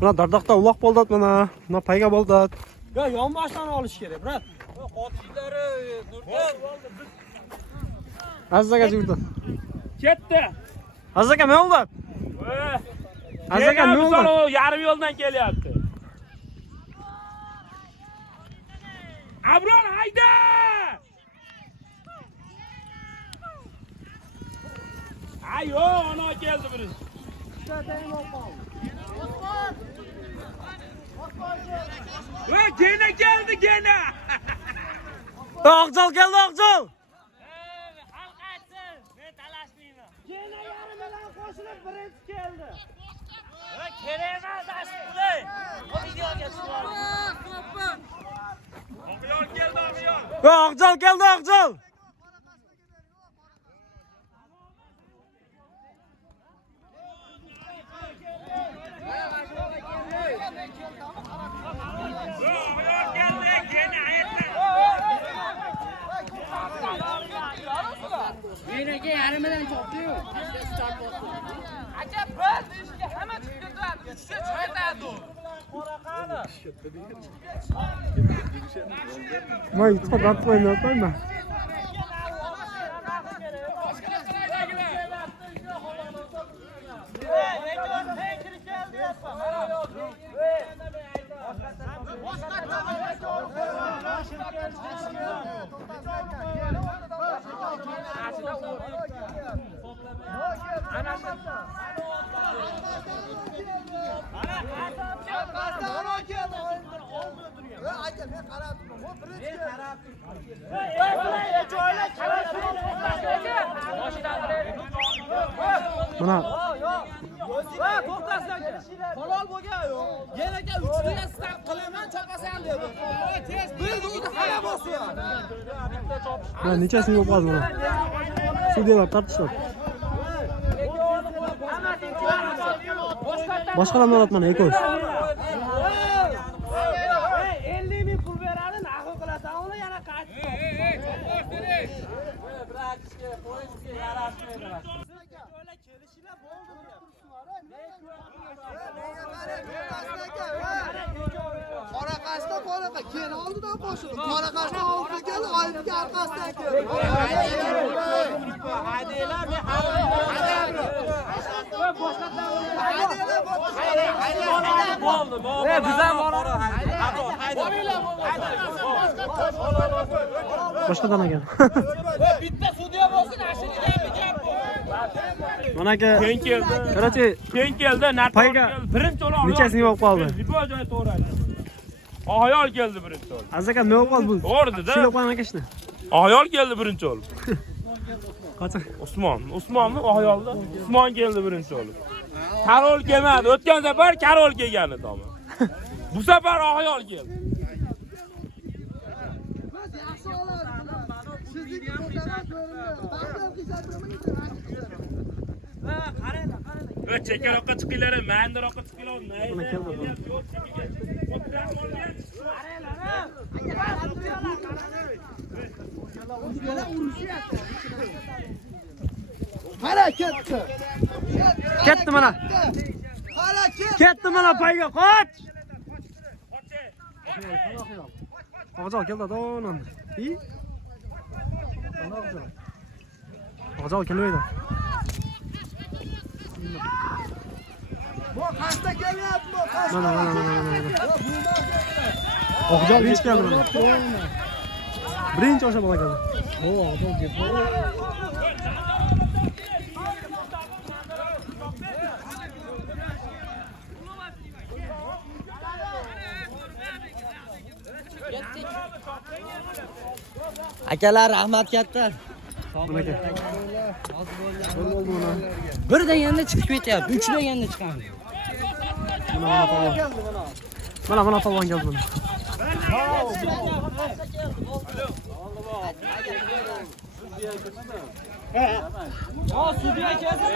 Buna dardaqda uloq bo'ldi mana. Buna payga bo'ldi. Yo, yonboshdan olish kerak, brat. Qotishlari Nurdan. Azzaga yurdi. Ketdi. Azzaga nima bo'ldi? Azzaga nima bo'ldi? Yarim yo'ldan kelyapti. Abror hayda! Ayo, ona keldi birinchi. Va gene geldi gene. Oqjol keldi, Oqjol. Xalq aytsin, men talashmayman. Gene yarim bilan qo'shilib birinchi keldi. Va kerak emas asli. Bu videoga tushirdim. Oqyol keldi, Oqyol. Oqjol keldi, Oqjol. Menga yarimidan chopdi-yu. Aka biz ishga hamma chiqdilar. Ishga chiqadi. Voy, to'g'ri qo'ymayapman. Mana Halol bo'lgan-yu. Yana 3 start qilaman, chopasan dedi. Biz uni hali bosgan. mana nechasini yo'q qoldi mana. Sudyalar tartishadi. Boshqalarni olat mana ekoy. 50 ming pul beradi, naql qilasan, uni yana qaytib. Qoraqashda qo'liqa keyin oldidan qo'shildi. Qoraqashda oldiga keldi, oyimga orqasidan keldi. Haydaylar, men bo'ldi. Biz ham Boshqadan ekan. Bitta sudya bo'lsin, ashiriga ham gap bu. Mana aka. Keyin keldi. Qarachi, Keyin keldi, Payga birinchi o'la. nechasini yo'q qoldi? Libo joy to'g'ri. Ayol keldi birinchi o'la. Azzaga nima bo'ldi bu? To'g'ri-da. Shilib qo'ygan akashni. Ayol keldi birinchi o'la. Qachon? Usmonmi ayolda? Usmon keldi birinchi o'la. Karol kelmadi. O'tgan safar Karol kelgan edi ama. Bu safar ayol keldi. Chekkaroqqa chiqinglar, mandaroqqa chiqinglar. Mana keldi bu. Qara ketdi. Ketdi mana. Qara ketdi. Ketdi mana payga qoch. Oqjol keldi do'non. Oqjol kelmaydi. Bu qashda kelyapti, bu qashda. Mana. Oqjol hech keldi mana. Birinchi o'sha bola keldi. Oqjol keldi. Akalar rahmat katta. Mana aka. Bo'ldi mana. Bir deganda chiqib ketyapti, 3 deganda chiqadi. Mana polvon keldi mana. Sudya keldi.